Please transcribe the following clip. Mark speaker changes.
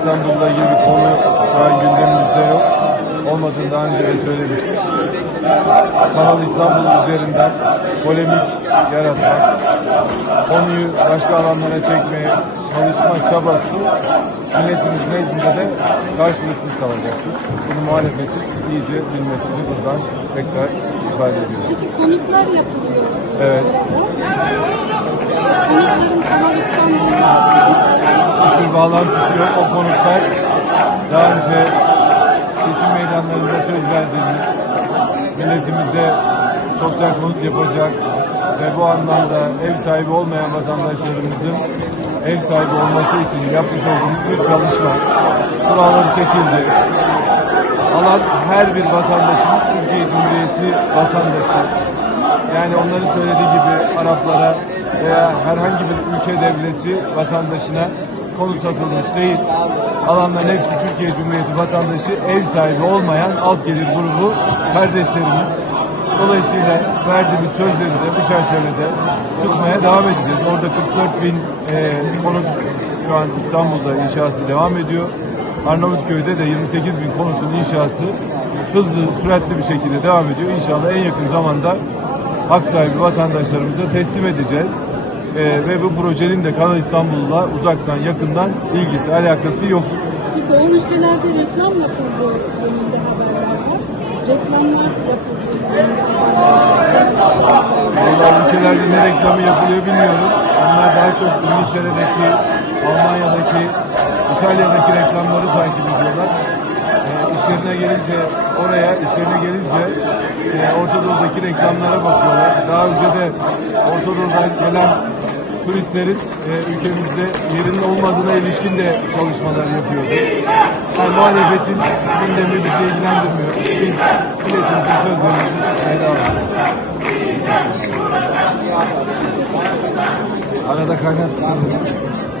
Speaker 1: İstanbul'la ilgili bir konu daha gündemimizde yok. Olmadığını daha önce de söylemiştim. Kanal İstanbul üzerinden polemik yaratmak, konuyu başka alanlara çekmeye çalışma çabası milletimiz nezdinde de karşılıksız kalacaktır. Bunu muhalefetin iyice bilmesini buradan tekrar ifade ediyorum.
Speaker 2: Peki konuklar yapılıyor.
Speaker 1: Evet.
Speaker 2: Konukların Kanal İstanbul
Speaker 1: Hiçbir bağlantısı yok. O konuklar daha önce seçim meydanlarında söz verdiğimiz milletimizde sosyal konut yapacak ve bu anlamda ev sahibi olmayan vatandaşlarımızın ev sahibi olması için yapmış olduğumuz bir çalışma. Kuralları çekildi. Alan her bir vatandaşımız Türkiye Cumhuriyeti vatandaşı. Yani onların söylediği gibi Araplara veya herhangi bir ülke devleti vatandaşına konu satılmış değil. Alanların hepsi Türkiye Cumhuriyeti vatandaşı, ev sahibi olmayan alt gelir grubu kardeşlerimiz. Dolayısıyla verdiğimiz sözleri de bu çerçevede tutmaya devam edeceğiz. Orada 44 bin e, konut şu an İstanbul'da inşası devam ediyor. Arnavutköy'de de 28 bin konutun inşası hızlı, süratli bir şekilde devam ediyor. İnşallah en yakın zamanda hak sahibi vatandaşlarımıza teslim edeceğiz. Ee, ve bu projenin de Kanal İstanbul'la uzaktan yakından ilgisi, alakası yoktur.
Speaker 2: Peki o ülkelerde reklam yapıldığı yönünde haberler var. Reklamlar yapıldığı.
Speaker 1: Vallahi ülkelerde ne reklamı yapılıyor bilmiyorum. Onlar daha çok İngiltere'deki, Almanya'daki, İtalya'daki reklamları takip ediyorlar. E, iş yerine gelince oraya, iş yerine gelince e, Orta Doğu'daki reklamlara bakıyorlar. Daha önce de Orta Doğu'dan gelen turistlerin e, ülkemizde yerinin olmadığına ilişkin de çalışmalar yapıyordu. Yani muhalefetin gündemi bizi ilgilendirmiyor. Biz milletimizin sözlerimizi tutmaya devam edeceğiz. Arada kaynattı.